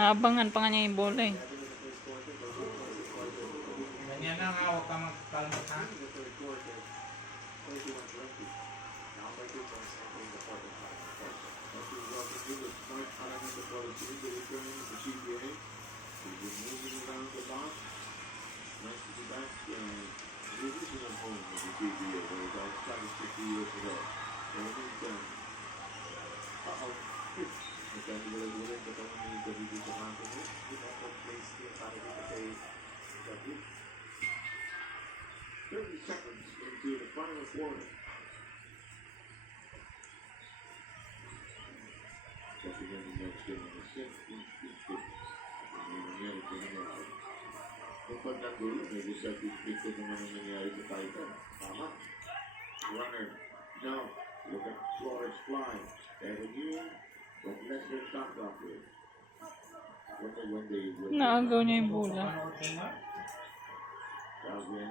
Naabangan pa nga niya yung bola eh. Ganyan lang, huwag ka magkalmot ha. Kapag nagulo, may certificate naman ang nangyari sa Titan. Tama. Runner. Now, look at Flores fly. Pero yun, but let's get shot off here. When they Naagaw niya yung bola. Calvin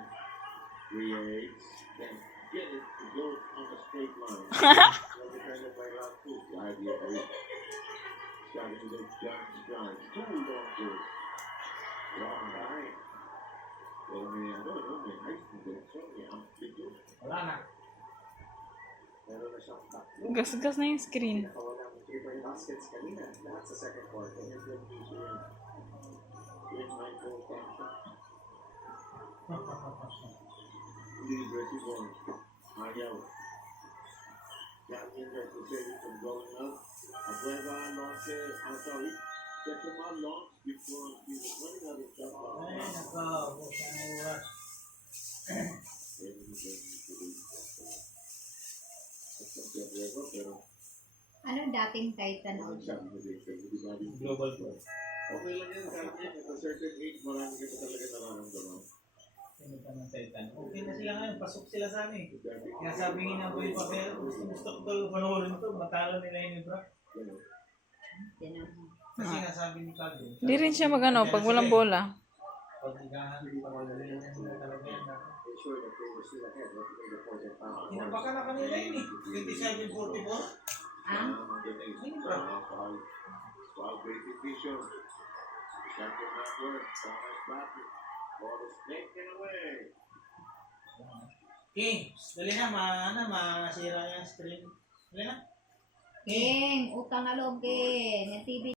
creates, then get it to go on a straight line. Well defended by Raku. Live yet starting to jump strikes. Two long balls. Wrong right. Pero may may height na direksyon, may amplitude. Wala na. Meron na siyang tatlo. Gas-gas na yung screen. Nakawala ng 3 baskets kanina. Lahat sa second quarter. And then he's Michael Thompson. Hindi aggressive on. Ayaw. Gavin necessary from going up. Abueva launches. Sorry. Chetumal launch before he was running out of shot. Ay, nako. Bukas na oras. Ano dating Titan? Global po. Okay lang yan, Captain. At a certain age, marami ka talaga nararamdaman. Sino pa ng Titan? Okay na sila ngayon. Pasok sila sa amin. Kaya sabi nga po yung papel. Gusto ko talaga panoorin ito. Matalo nila yung Ibra. Kasi nga sabi ni Calvin. Hindi rin siya magano pag walang bola. Pag higahan, pag-alala nila talaga yan. Hinabakan na kanila yun eh. 27-44. Ah? King, dali na, masira yung screen. Dali na. King, utang na loob, King. Yung TV